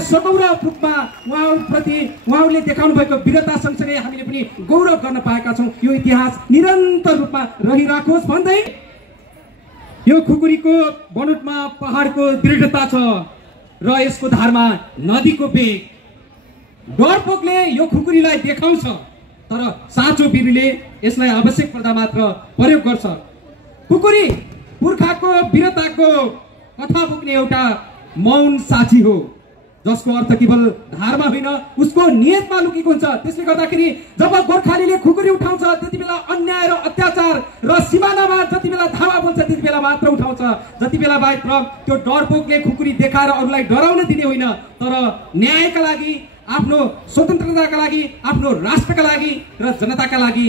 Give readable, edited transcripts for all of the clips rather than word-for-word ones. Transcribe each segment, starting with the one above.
हामीले सगौरव रूपमा उहाँप्रति उहाँहरूले देखाउनु भएको वीरता सँगसँगै हामीले पनि गौरव गर्न पाएका छौँ। यो इतिहास निरन्तर रूपमा रहिराखोस् भन्दै यो खुकुरीको बनोटमा पहाडको दृढता छ र यसको धारमा नदीको वेग। डरपोकले यो खुकुरीलाई देखाउँछ तर साँचो वीरले यसलाई आवश्यक पर्दा मात्र प्रयोग गर्छ। खुकुरी पुर्खाको वीरताको कथा बोक्ने एउटा मौन साक्षी हो जसको अर्थ केवल धारमा होइन उसको नियतमा लुकेको हुन्छ। त्यसले गर्दाखेरि जब गोर्खालीले खुकुरी उठाउँछ त्यति बेला अन्याय र अत्याचार र सिमानामा जति बेला धावा बोल्छ त्यति बेला मात्र उठाउँछ। जति बेला बाहेक त्यो डरपोकले खुकुरी देखाएर अरूलाई डराउन दिने होइन तर न्यायका लागि, आफ्नो स्वतन्त्रताका लागि, आफ्नो राष्ट्रका लागि र जनताका लागि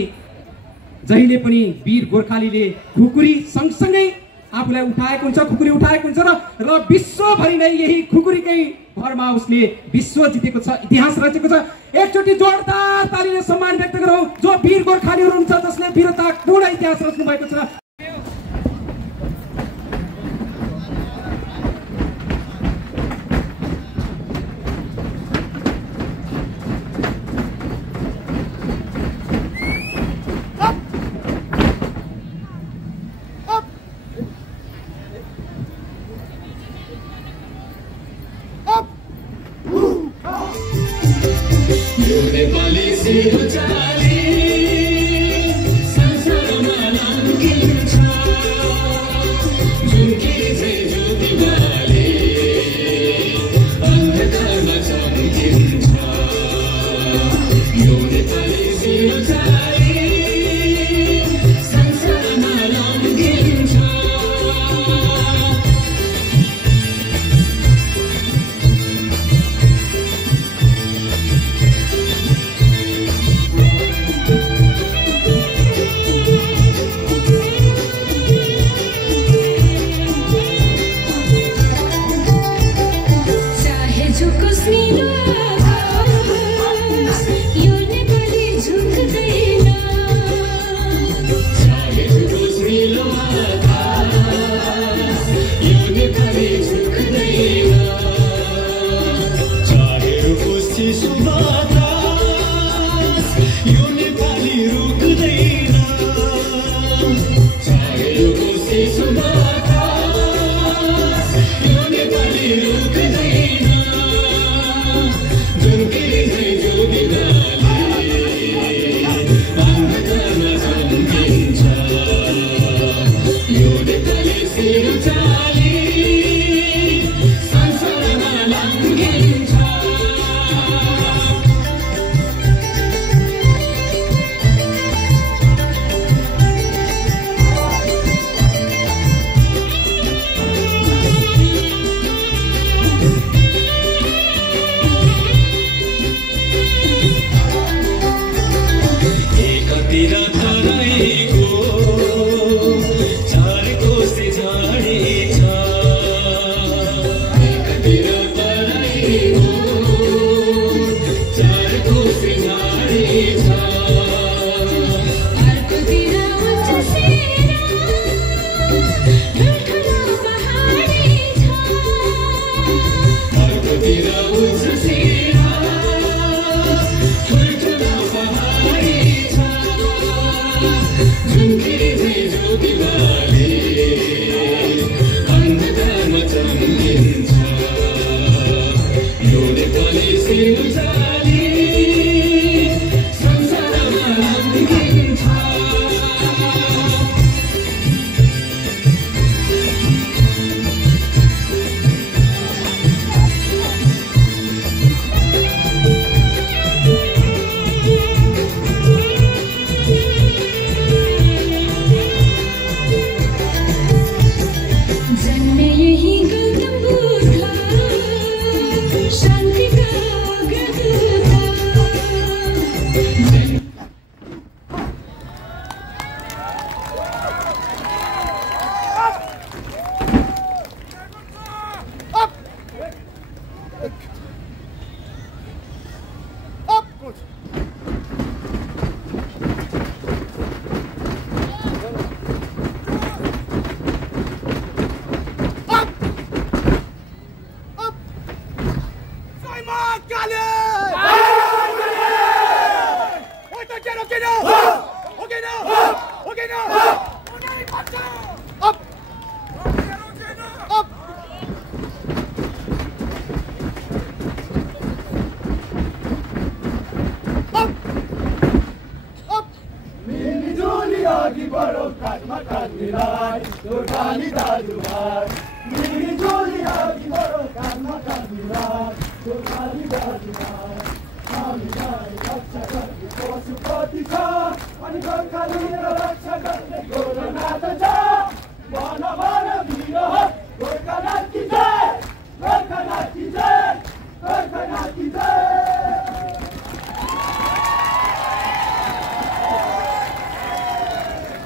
जहिले पनि वीर गोर्खालीले खुकुरी सँगसँगै आफूलाई उठाएको हुन्छ, खुकुरी उठाएको हुन्छ र विश्वभरि नै यही खुकुरीकै भरमा उसले विश्व जितेको छ, इतिहास रचेको छ। एकचोटि जोरदार तालीले सम्मान व्यक्त गरौँ जो वीर गोर्खालीहरू हुन्छ जसले वीरतापूर्ण इतिहास रच्नु भएको छ।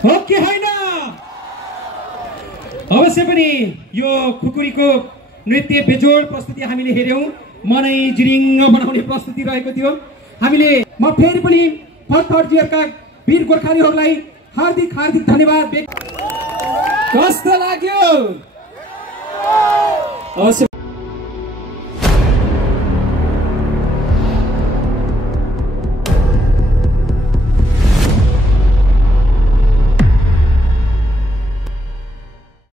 ओके होइन अवश्य पनि यो खुकुरीको नृत्य बेजोड प्रस्तुति हामीले हेर्यौं मनै जिरिङ्ग बनाउने प्रस्तुति रहेको थियो हामीले म फेरि पनि पत्थरजीहरुका वीर गोर्खालीहरूलाई हार्दिक धन्यवाद कस्तो लाग्यो अवश्य